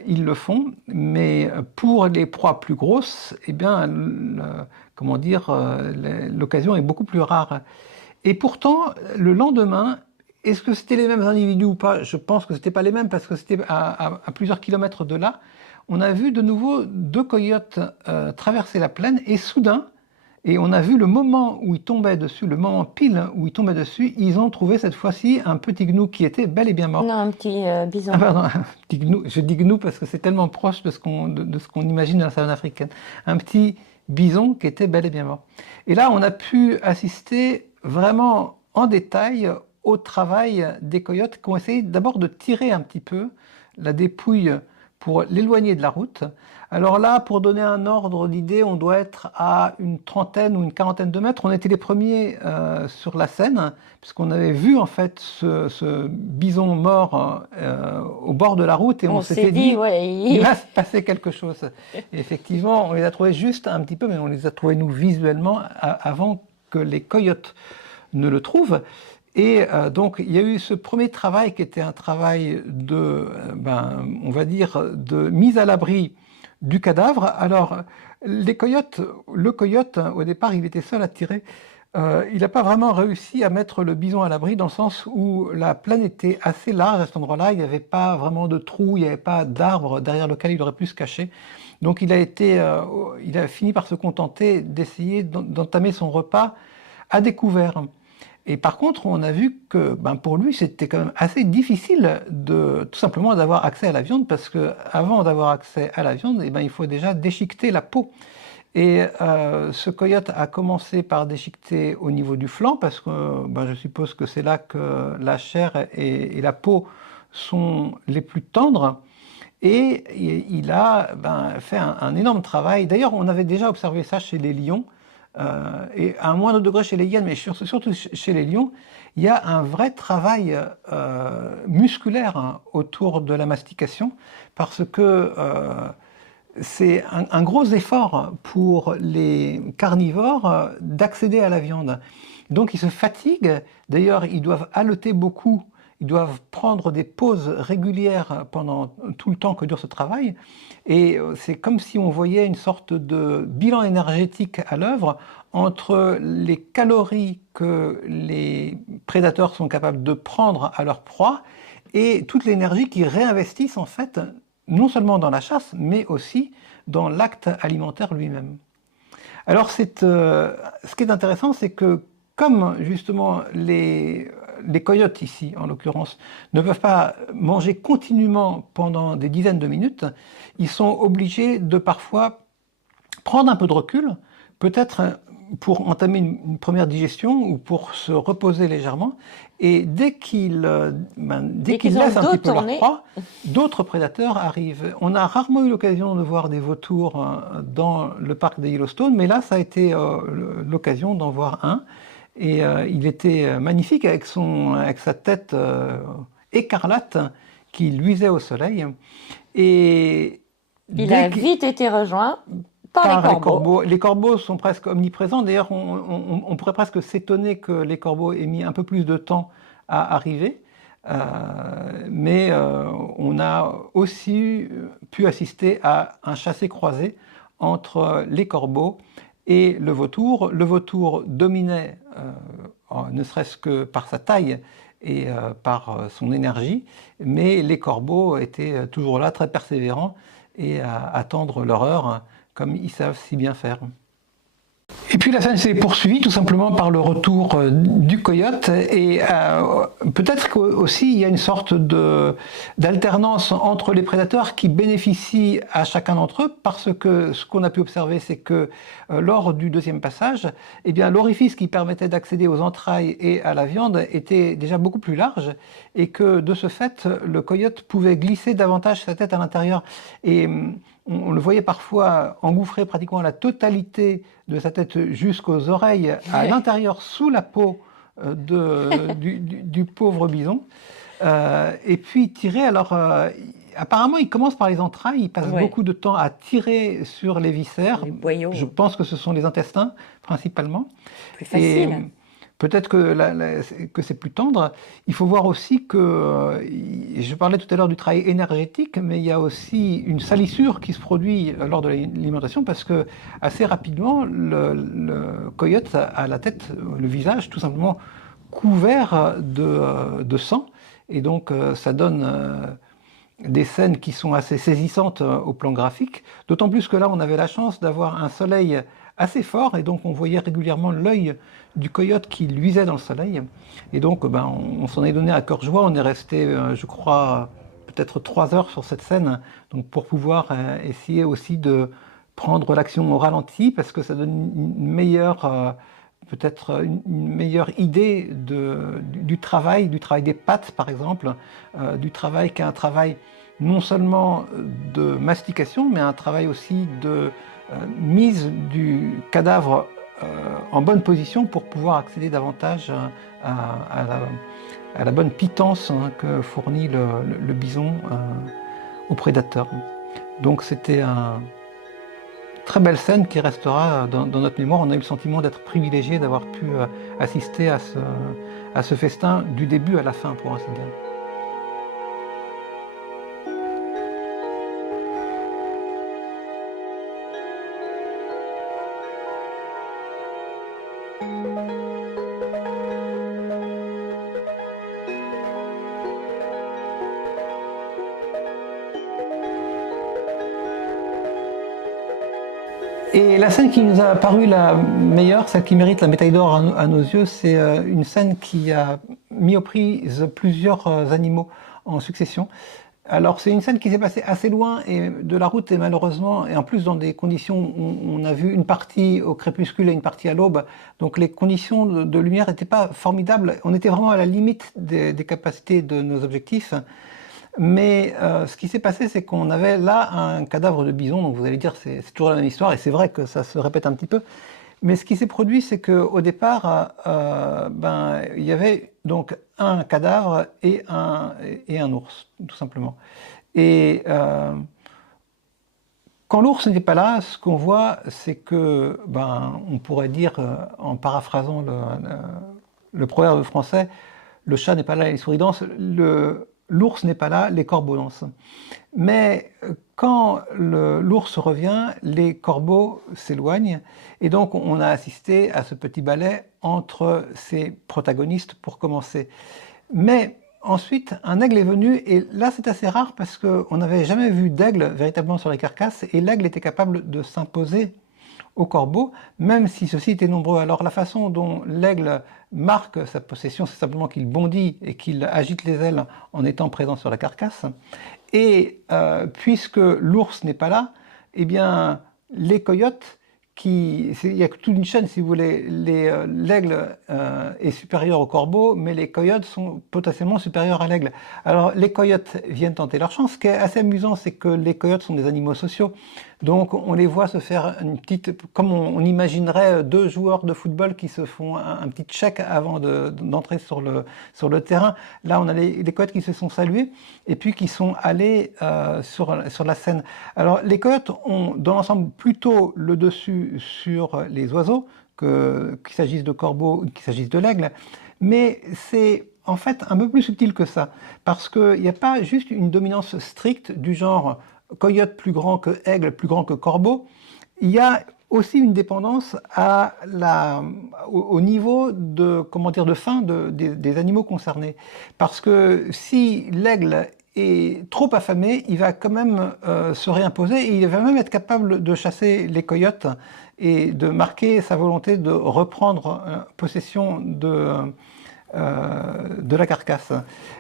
ils le font, mais pour les proies plus grosses, eh bien, l'occasion est beaucoup plus rare. Et pourtant, le lendemain, est-ce que c'était les mêmes individus ou pas? Je pense que c'était pas les mêmes, parce que c'était à plusieurs kilomètres de là. On a vu de nouveau deux coyotes traverser la plaine, et soudain, et on a vu le moment où ils tombaient dessus, le moment pile où ils tombaient dessus, ils ont trouvé cette fois-ci un petit gnou qui était bel et bien mort. Non, un petit bison. Ah pardon, un petit gnou. Je dis gnou parce que c'est tellement proche de ce qu'on imagine dans la savane africaine. Un petit bison qui était bel et bien mort. Et là, on a pu assister vraiment en détail au travail des coyotes qui ont essayé d'abord de tirer un petit peu la dépouille pour l'éloigner de la route. Alors là, pour donner un ordre d'idée, on doit être à une trentaine ou une quarantaine de mètres. On était les premiers sur la scène, puisqu'on avait vu en fait ce bison mort au bord de la route, et on s'était dit, il va se passer quelque chose. Et effectivement, on les a trouvés juste un petit peu, mais on les a trouvés nous visuellement avant que les coyotes ne le trouvent. Et donc, il y a eu ce premier travail qui était un travail on va dire, de mise à l'abri du cadavre. Alors, le coyote, au départ, il était seul à tirer. Il n'a pas vraiment réussi à mettre le bison à l'abri, dans le sens où la plaine était assez large à cet endroit-là. Il n'y avait pas vraiment de trou, il n'y avait pas d'arbre derrière lequel il aurait pu se cacher. Donc, il a fini par se contenter d'essayer d'entamer son repas à découvert. Et par contre, on a vu que pour lui, c'était quand même assez difficile tout simplement d'avoir accès à la viande, parce que avant d'avoir accès à la viande, il faut déjà déchiqueter la peau. Et ce coyote a commencé par déchiqueter au niveau du flanc, parce que je suppose que c'est là que la chair et la peau sont les plus tendres. Et il a fait un énorme travail. D'ailleurs, on avait déjà observé ça chez les lions, et à un moindre degré chez les hyènes, mais surtout chez les lions, il y a un vrai travail musculaire autour de la mastication, parce que c'est un gros effort pour les carnivores d'accéder à la viande. Donc ils se fatiguent, d'ailleurs ils doivent haleter beaucoup, ils doivent prendre des pauses régulières pendant tout le temps que dure ce travail, et c'est comme si on voyait une sorte de bilan énergétique à l'œuvre entre les calories que les prédateurs sont capables de prendre à leur proie et toute l'énergie qu'ils réinvestissent en fait, non seulement dans la chasse, mais aussi dans l'acte alimentaire lui-même. Alors ce qui est intéressant, c'est que comme justement les coyotes ici, en l'occurrence, ne peuvent pas manger continuellement pendant des dizaines de minutes, ils sont obligés de parfois prendre un peu de recul, peut-être pour entamer une première digestion ou pour se reposer légèrement. Et dès qu'ils laissent un petit peu leur proie, d'autres prédateurs arrivent. On a rarement eu l'occasion de voir des vautours dans le parc de Yellowstone, mais là, ça a été l'occasion d'en voir un. Et il était magnifique avec sa tête écarlate qui luisait au soleil. Et il a vite été rejoint par les corbeaux. Les corbeaux sont presque omniprésents. D'ailleurs, on pourrait presque s'étonner que les corbeaux aient mis un peu plus de temps à arriver. Mais on a aussi pu assister à un chassé-croisé entre les corbeaux et le vautour. Le vautour dominait, ne serait-ce que par sa taille et par son énergie, mais les corbeaux étaient toujours là, très persévérants, et à attendre leur heure, comme ils savent si bien faire. Et puis la scène s'est poursuivie tout simplement par le retour du coyote, et peut-être qu'aussi il y a une sorte d'alternance entre les prédateurs qui bénéficient à chacun d'entre eux, parce que ce qu'on a pu observer, c'est que lors du deuxième passage, eh bien, l'orifice qui permettait d'accéder aux entrailles et à la viande était déjà beaucoup plus large, et que de ce fait, le coyote pouvait glisser davantage sa tête à l'intérieur. Et on le voyait parfois engouffrer pratiquement la totalité de sa tête jusqu'aux oreilles, à l'intérieur, sous la peau du pauvre bison. Et puis tirer, alors apparemment il commence par les entrailles, il passe beaucoup de temps à tirer sur les viscères. Les boyaux. Je pense que ce sont les intestins principalement. Plus facile. Peut-être que c'est plus tendre. Il faut voir aussi que, je parlais tout à l'heure du travail énergétique, mais il y a aussi une salissure qui se produit lors de l'alimentation, parce que assez rapidement, le coyote a la tête, le visage tout simplement couvert de sang, et donc ça donne des scènes qui sont assez saisissantes au plan graphique, d'autant plus que là on avait la chance d'avoir un soleil assez fort, et donc on voyait régulièrement l'œil du coyote qui luisait dans le soleil, et donc on s'en est donné à cœur joie. On est resté, je crois, peut-être 3 heures sur cette scène, donc pour pouvoir essayer aussi de prendre l'action au ralenti, parce que ça donne une meilleure, peut-être une meilleure idée du travail des pattes par exemple, du travail qui est un travail non seulement de mastication, mais un travail aussi de mise du cadavre en bonne position pour pouvoir accéder davantage à la bonne pitance que fournit le bison aux prédateurs. Donc c'était une très belle scène qui restera dans notre mémoire. On a eu le sentiment d'être privilégié, d'avoir pu assister à ce festin du début à la fin, pour ainsi dire. Et la scène qui nous a paru la meilleure, celle qui mérite la médaille d'or à nos yeux, c'est une scène qui a mis aux prises plusieurs animaux en succession. Alors c'est une scène qui s'est passée assez loin et de la route et malheureusement, et en plus dans des conditions où on a vu une partie au crépuscule et une partie à l'aube, donc les conditions de lumière n'étaient pas formidables, on était vraiment à la limite des capacités de nos objectifs. Mais ce qui s'est passé, c'est qu'on avait là un cadavre de bison, donc vous allez dire c'est toujours la même histoire, et c'est vrai que ça se répète un petit peu. Mais ce qui s'est produit, c'est qu'au départ, il y avait donc un cadavre et un ours, tout simplement. Et quand l'ours n'est pas là, ce qu'on voit, c'est que, on pourrait dire, en paraphrasant le proverbe français, le chat n'est pas là, les souris dansent. L'ours n'est pas là, les corbeaux dansent. Mais quand l'ours revient, les corbeaux s'éloignent et donc on a assisté à ce petit ballet entre ces protagonistes pour commencer. Mais ensuite, un aigle est venu et là c'est assez rare parce qu'on n'avait jamais vu d'aigle véritablement sur les carcasses et l'aigle était capable de s'imposer aux corbeaux, même si ceux-ci étaient nombreux. Alors la façon dont l'aigle marque sa possession, c'est simplement qu'il bondit et qu'il agite les ailes en étant présent sur la carcasse. Et puisque l'ours n'est pas là, eh bien les coyotes, il y a toute une chaîne si vous voulez, l'aigle est supérieur au corbeau, mais les coyotes sont potentiellement supérieurs à l'aigle. Alors les coyotes viennent tenter leur chance. Ce qui est assez amusant, c'est que les coyotes sont des animaux sociaux. Donc on les voit se faire une petite, comme on imaginerait deux joueurs de football qui se font un petit check avant d'entrer sur le terrain. Là on a les coyotes qui se sont salués et puis qui sont allés sur la scène. Alors les coyotes ont dans l'ensemble plutôt le dessus sur les oiseaux, qu'il s'agisse de corbeaux ou qu'il s'agisse de l'aigle, mais c'est en fait un peu plus subtil que ça, parce qu'il n'y a pas juste une dominance stricte du genre coyote plus grand que aigle, plus grand que corbeau. Il y a aussi une dépendance au niveau de faim des animaux concernés. Parce que si l'aigle est trop affamé, il va quand même se réimposer et il va même être capable de chasser les coyotes et de marquer sa volonté de reprendre possession de la carcasse.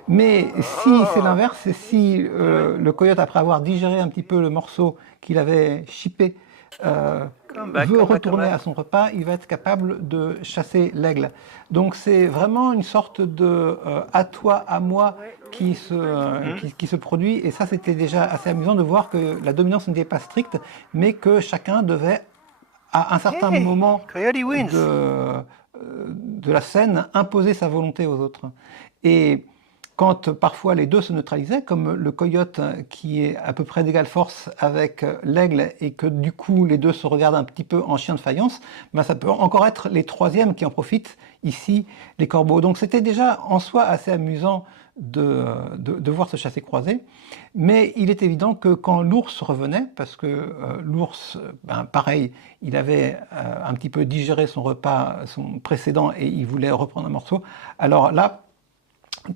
Mais si c'est l'inverse, si le coyote, après avoir digéré un petit peu le morceau qu'il avait chippé, veut retourner à son repas, il va être capable de chasser l'aigle. Donc c'est vraiment une sorte de à toi, à moi qui se produit. Et ça, c'était déjà assez amusant de voir que la dominance n'était pas stricte, mais que chacun devait, à un certain moment de la scène, imposer sa volonté aux autres. Et quand parfois les deux se neutralisaient, comme le coyote qui est à peu près d'égale force avec l'aigle et que du coup les deux se regardent un petit peu en chien de faïence, ça peut encore être les troisièmes qui en profitent, ici les corbeaux. Donc c'était déjà en soi assez amusant de voir ce chassé croisé, mais il est évident que quand l'ours revenait, parce que l'ours, pareil, il avait un petit peu digéré son repas, son précédent, et il voulait reprendre un morceau, alors là,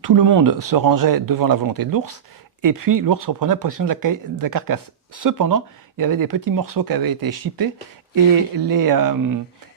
tout le monde se rangeait devant la volonté de l'ours, et puis l'ours reprenait possession de la carcasse. Cependant, il y avait des petits morceaux qui avaient été chippés, et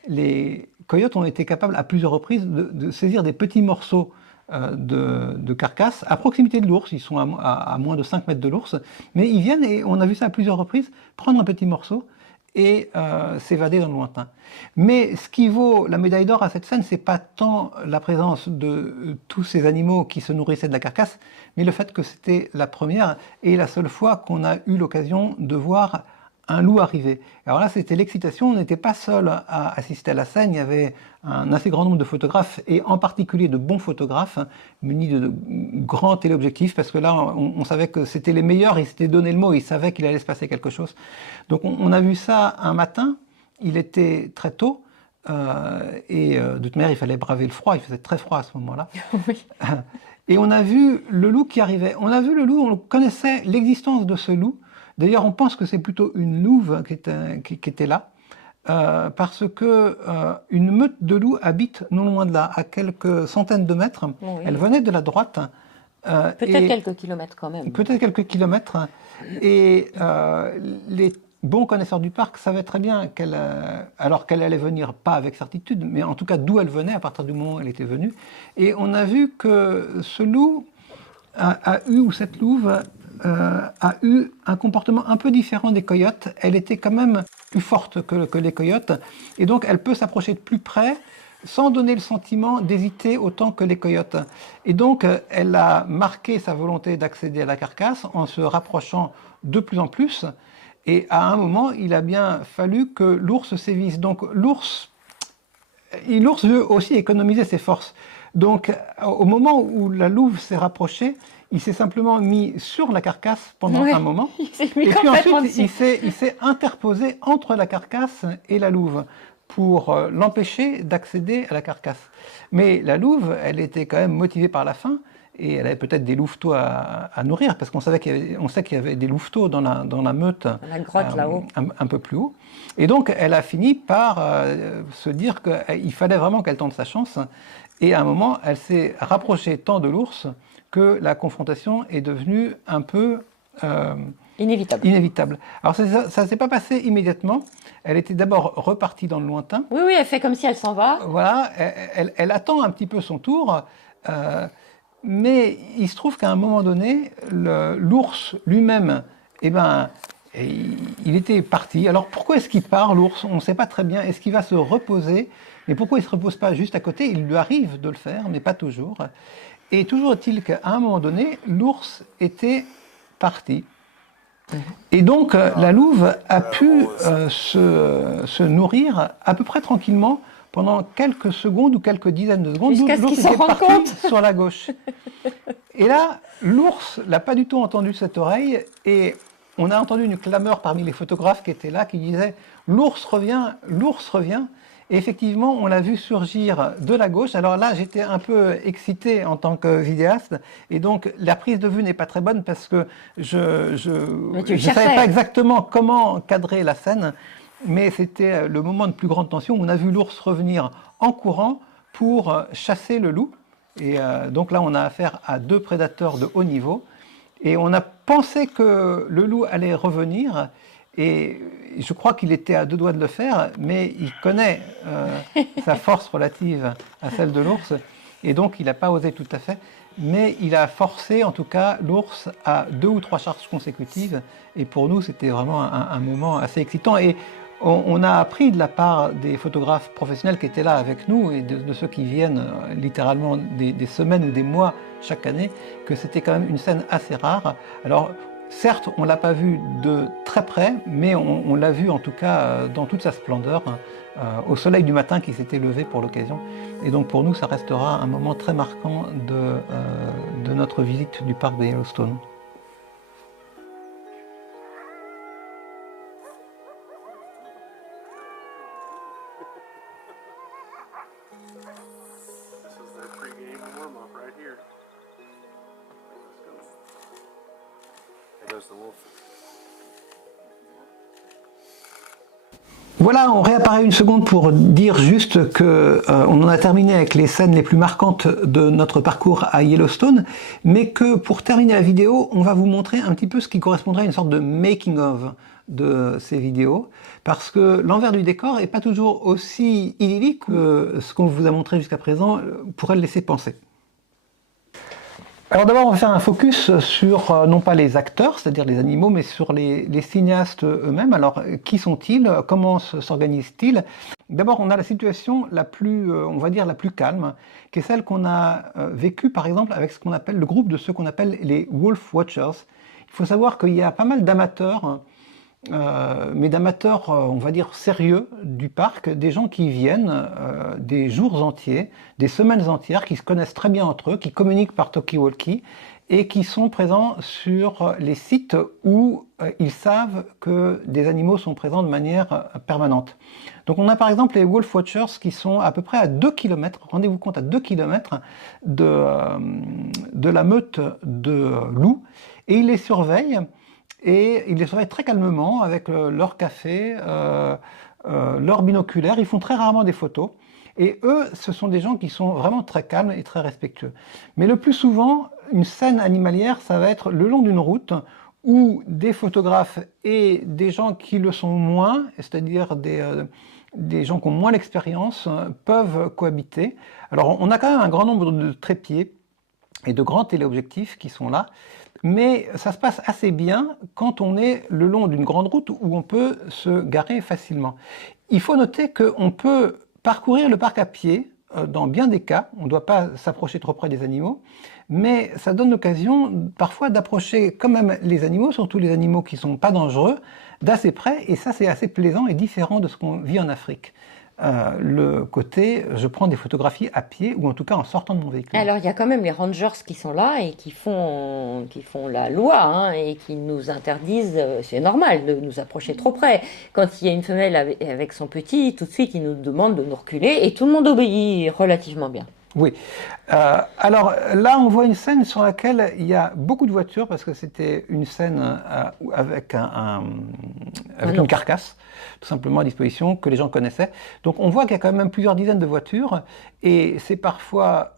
les coyotes ont été capables à plusieurs reprises de saisir des petits morceaux de carcasse à proximité de l'ours. Ils sont à moins de 5 mètres de l'ours, mais ils viennent, et on a vu ça à plusieurs reprises, prendre un petit morceau et s'évader dans le lointain. Mais ce qui vaut la médaille d'or à cette scène, c'est pas tant la présence de tous ces animaux qui se nourrissaient de la carcasse, mais le fait que c'était la première et la seule fois qu'on a eu l'occasion de voir un loup arriver. Alors là, c'était l'excitation, on n'était pas seul à assister à la scène, il y avait un assez grand nombre de photographes, et en particulier de bons photographes, munis de grands téléobjectifs, parce que là, on savait que c'était les meilleurs, ils s'étaient donné le mot, ils savaient qu'il allait se passer quelque chose. Donc on a vu ça un matin, il était très tôt, et de toute manière, il fallait braver le froid, il faisait très froid à ce moment-là. Oui. Et on a vu le loup qui arrivait. On a vu le loup, on connaissait l'existence de ce loup. D'ailleurs, on pense que c'est plutôt une louve qui était là, parce que une meute de loups habite non loin de là, à quelques centaines de mètres. Oui. Elle venait de la droite. Peut-être quelques kilomètres quand même. Peut-être quelques kilomètres. Et les bons connaisseurs du parc savaient très bien alors qu'elle allait venir, pas avec certitude, mais en tout cas d'où elle venait à partir du moment où elle était venue. Et on a vu que ce loup a eu, ou cette louve, a eu un comportement un peu différent des coyotes. Elle était quand même plus forte que les coyotes, et donc elle peut s'approcher de plus près sans donner le sentiment d'hésiter autant que les coyotes. Et donc elle a marqué sa volonté d'accéder à la carcasse en se rapprochant de plus en plus, et à un moment, il a bien fallu que l'ours sévisse. Donc l'ours veut aussi économiser ses forces. Donc au moment où la louve s'est rapprochée, il s'est simplement mis sur la carcasse pendant un moment. Il s'est mis Et puis complètement ensuite, dessus. il s'est interposé entre la carcasse et la louve pour l'empêcher d'accéder à la carcasse. Mais la louve, elle était quand même motivée par la faim, et elle avait peut-être des louveteaux à nourrir, parce qu'on sait qu'il y avait des louveteaux dans la meute, La grotte là-haut. un peu plus haut. Et donc elle a fini par se dire qu'il fallait vraiment qu'elle tente sa chance, et à un moment, elle s'est rapprochée tant de l'ours que la confrontation est devenue un peu Inévitable. Alors ça ne s'est pas passé immédiatement. Elle était d'abord repartie dans le lointain. Oui, oui, elle fait comme si elle s'en va. Voilà, elle attend un petit peu son tour, mais il se trouve qu'à un moment donné, l'ours lui-même, eh ben, il était parti. Alors pourquoi est-ce qu'il part, l'ours? On ne sait pas très bien. Est-ce qu'il va se reposer? Mais pourquoi il ne se repose pas juste à côté? Il lui arrive de le faire, mais pas toujours. Et toujours est-il qu'à un moment donné, l'ours était parti. Et donc la louve a pu se nourrir à peu près tranquillement pendant quelques secondes ou quelques dizaines de secondes. Jusqu'à ce qu'il L'ours s'en était rende parti compte. sur la gauche. Et là, l'ours n'a pas du tout entendu cette oreille, et on a entendu une clameur parmi les photographes qui étaient là, qui disaient « l'ours revient, l'ours revient ». Et effectivement, on l'a vu surgir de la gauche. Alors là, j'étais un peu excité en tant que vidéaste, et donc la prise de vue n'est pas très bonne parce que je ne savais pas exactement comment cadrer la scène, mais c'était le moment de plus grande tension. On a vu l'ours revenir en courant pour chasser le loup, et donc là, on a affaire à deux prédateurs de haut niveau, et on a pensé que le loup allait revenir. Et je crois qu'il était à deux doigts de le faire, mais il connaît sa force relative à celle de l'ours, et donc il n'a pas osé tout à fait. Mais il a forcé, en tout cas, l'ours à 2 ou 3 charges consécutives, et pour nous, c'était vraiment un moment assez excitant. Et on a appris de la part des photographes professionnels qui étaient là avec nous, et de ceux qui viennent littéralement des semaines ou des mois chaque année, que c'était quand même une scène assez rare. Alors, certes, on ne l'a pas vu de très près, mais on l'a vu en tout cas dans toute sa splendeur, au soleil du matin qui s'était levé pour l'occasion. Et donc pour nous, ça restera un moment très marquant de notre visite du parc de Yellowstone. This is their pre-game warm-up right here. There goes the wolf. Voilà, on réapparaît une seconde pour dire juste que on en a terminé avec les scènes les plus marquantes de notre parcours à Yellowstone, mais que pour terminer la vidéo, on va vous montrer un petit peu ce qui correspondrait à une sorte de making-of de ces vidéos, parce que l'envers du décor n'est pas toujours aussi idyllique que ce qu'on vous a montré jusqu'à présent pourrait le laisser penser. Alors d'abord, on va faire un focus sur, non pas les acteurs, c'est-à-dire les animaux, mais sur les cinéastes eux-mêmes. Alors, qui sont-ils? Comment s'organisent-ils? D'abord, on a la situation la plus, on va dire, la plus calme, qui est celle qu'on a vécue, par exemple, avec ce qu'on appelle le groupe de ceux qu'on appelle les Wolf Watchers. Il faut savoir qu'il y a pas mal d'amateurs, mais d'amateurs, on va dire, sérieux du parc, des gens qui viennent des jours entiers, des semaines entières, qui se connaissent très bien entre eux, qui communiquent par talkie-walkie, et qui sont présents sur les sites où ils savent que des animaux sont présents de manière permanente. Donc on a par exemple les Wolf Watchers qui sont à peu près à 2 km, rendez-vous compte, à 2 km de la meute de loups, et ils les surveillent. Et ils les surveillent très calmement avec leur café, leur binoculaire. Ils font très rarement des photos. Et eux, ce sont des gens qui sont vraiment très calmes et très respectueux. Mais le plus souvent, une scène animalière, ça va être le long d'une route où des photographes et des gens qui le sont moins, c'est-à-dire des gens qui ont moins l'expérience, peuvent cohabiter. Alors on a quand même un grand nombre de trépieds et de grands téléobjectifs qui sont là. mais ça se passe assez bien quand on est le long d'une grande route où on peut se garer facilement. Il faut noter qu'on peut parcourir le parc à pied dans bien des cas, on ne doit pas s'approcher trop près des animaux, mais ça donne l'occasion parfois d'approcher quand même les animaux, surtout les animaux qui ne sont pas dangereux, d'assez près, et ça c'est assez plaisant et différent de ce qu'on vit en Afrique. Le côté, je prends des photographies à pied, ou en tout cas en sortant de mon véhicule. Alors, il y a quand même les rangers qui sont là et qui font la loi hein, et qui nous interdisent, c'est normal, de nous approcher trop près. Quand il y a une femelle avec son petit, tout de suite, ils nous demandent de nous reculer et tout le monde obéit relativement bien. Oui. Alors là, on voit une scène sur laquelle il y a beaucoup de voitures, parce que c'était une scène avec, une carcasse, tout simplement à disposition, que les gens connaissaient. Donc on voit qu'il y a quand même plusieurs dizaines de voitures, et c'est parfois...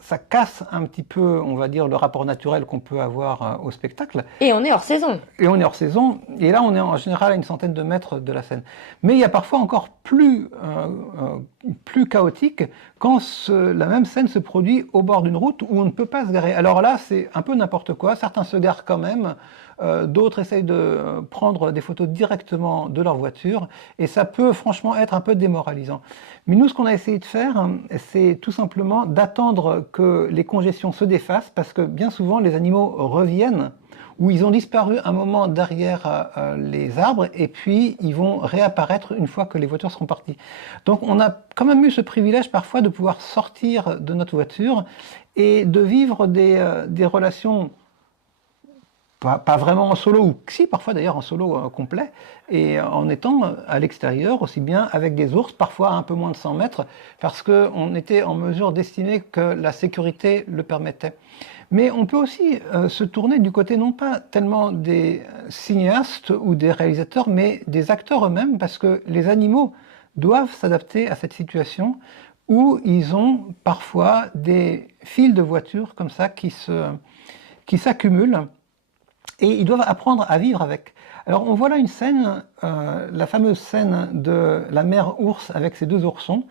ça casse un petit peu, on va dire, le rapport naturel qu'on peut avoir au spectacle. Et on est hors saison. Et on est hors saison, et là on est en général à une centaine de mètres de la scène. Mais il y a parfois encore plus chaotique quand la même scène se produit au bord d'une route où on ne peut pas se garer. Alors là c'est un peu n'importe quoi, certains se garent quand même, d'autres essayent de prendre des photos directement de leur voiture, et ça peut franchement être un peu démoralisant. Mais nous, ce qu'on a essayé de faire, c'est tout simplement d'attendre que les congestions se défassent, parce que bien souvent les animaux reviennent, ou ils ont disparu un moment derrière les arbres, et puis ils vont réapparaître une fois que les voitures seront parties. Donc on a quand même eu ce privilège parfois de pouvoir sortir de notre voiture et de vivre des relations pas vraiment en solo, ou si parfois d'ailleurs en solo complet, et en étant à l'extérieur aussi bien avec des ours, parfois à un peu moins de 100 mètres, parce qu'on était en mesure d'estimer que la sécurité le permettait. Mais on peut aussi se tourner du côté non pas tellement des cinéastes ou des réalisateurs, mais des acteurs eux-mêmes, parce que les animaux doivent s'adapter à cette situation où ils ont parfois des files de voitures comme ça qui s'accumulent, et ils doivent apprendre à vivre avec. Alors on voit là une scène, la fameuse scène de la mère ours avec ses deux oursons,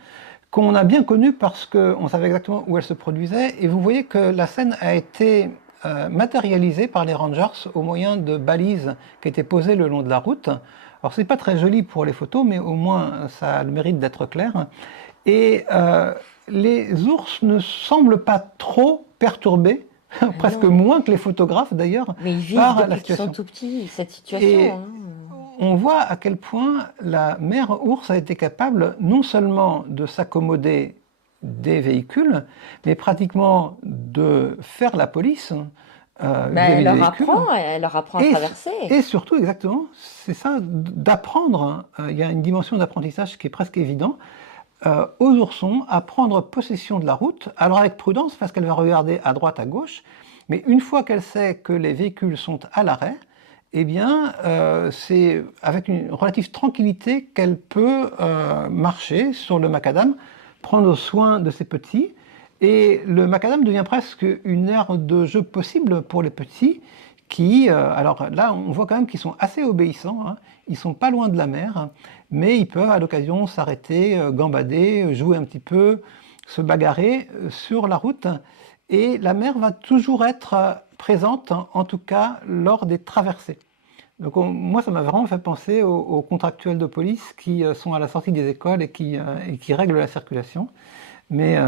qu'on a bien connue parce qu'on savait exactement où elle se produisait, et vous voyez que la scène a été matérialisée par les rangers au moyen de balises qui étaient posées le long de la route. Alors c'est pas très joli pour les photos, mais au moins ça a le mérite d'être clair. Et les ours ne semblent pas trop perturbés, presque moins que les photographes d'ailleurs, mais ils vivent par la depuis qu'ils situation. sont tout petits, cette situation. Et hein. on voit à quel point la mère ours a été capable non seulement de s'accommoder des véhicules, mais pratiquement de faire la police vis-à-vis des véhicules. Elle leur apprend à traverser. Et surtout, exactement, c'est ça, d'apprendre. Il y a une dimension d'apprentissage qui est presque évident. Aux oursons à prendre possession de la route, alors avec prudence parce qu'elle va regarder à droite, à gauche, mais une fois qu'elle sait que les véhicules sont à l'arrêt, eh bien c'est avec une relative tranquillité qu'elle peut marcher sur le macadam, prendre soin de ses petits, et le macadam devient presque une aire de jeu possible pour les petits qui, alors là on voit quand même qu'ils sont assez obéissants, hein. Ils sont pas loin de la mer, mais ils peuvent à l'occasion s'arrêter, gambader, jouer un petit peu, se bagarrer sur la route, et la mer va toujours être présente, en tout cas lors des traversées. Donc moi ça m'a vraiment fait penser aux contractuels de police qui sont à la sortie des écoles et qui règlent la circulation. Mais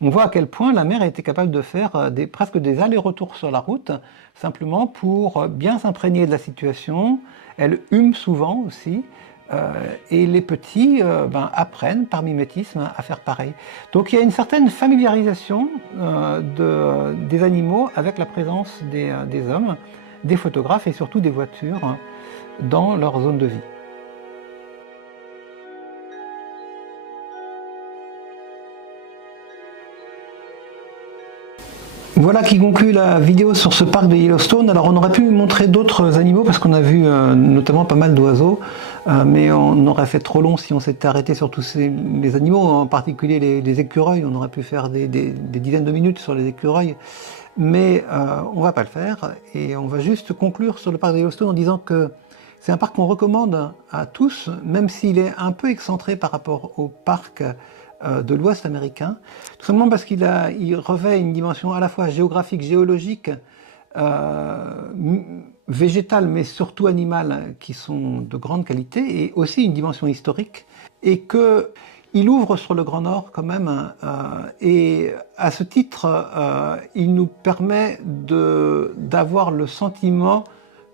on voit à quel point la mer a été capable de faire presque des allers-retours sur la route, simplement pour bien s'imprégner de la situation. Elle hume souvent aussi, et les petits apprennent par mimétisme à faire pareil. Donc il y a une certaine familiarisation des animaux avec la présence des hommes, des photographes et surtout des voitures dans leur zone de vie. Voilà qui conclut la vidéo sur ce parc de Yellowstone. Alors on aurait pu montrer d'autres animaux parce qu'on a vu notamment pas mal d'oiseaux, mais on aurait fait trop long si on s'était arrêté sur tous les animaux, en particulier les écureuils. On aurait pu faire des dizaines de minutes sur les écureuils, mais on va pas le faire, et on va juste conclure sur le parc de Yellowstone en disant que c'est un parc qu'on recommande à tous, même s'il est un peu excentré par rapport au parc de l'Ouest américain, tout simplement parce qu'il revêt une dimension à la fois géographique, géologique, végétales, mais surtout animales, qui sont de grande qualité, et aussi une dimension historique, et qu'il ouvre sur le Grand Nord quand même, et à ce titre, il nous permet d'avoir le sentiment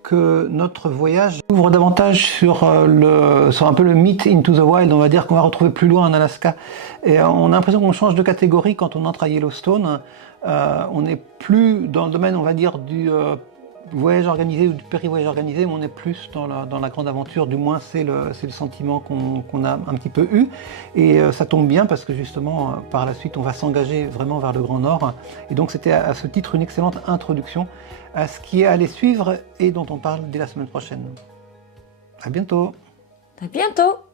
que notre voyage ouvre davantage sur un peu le mythe Into the Wild, on va dire, qu'on va retrouver plus loin en Alaska. Et on a l'impression qu'on change de catégorie quand on entre à Yellowstone. On n'est plus dans le domaine, on va dire, du voyage organisé ou du périvoyage organisé, mais on est plus dans la grande aventure. Du moins, c'est le sentiment qu'on a un petit peu eu. Et ça tombe bien parce que justement, par la suite, on va s'engager vraiment vers le Grand Nord. Et donc, c'était à ce titre une excellente introduction à ce qui est à les suivre et dont on parle dès la semaine prochaine. À bientôt. À bientôt.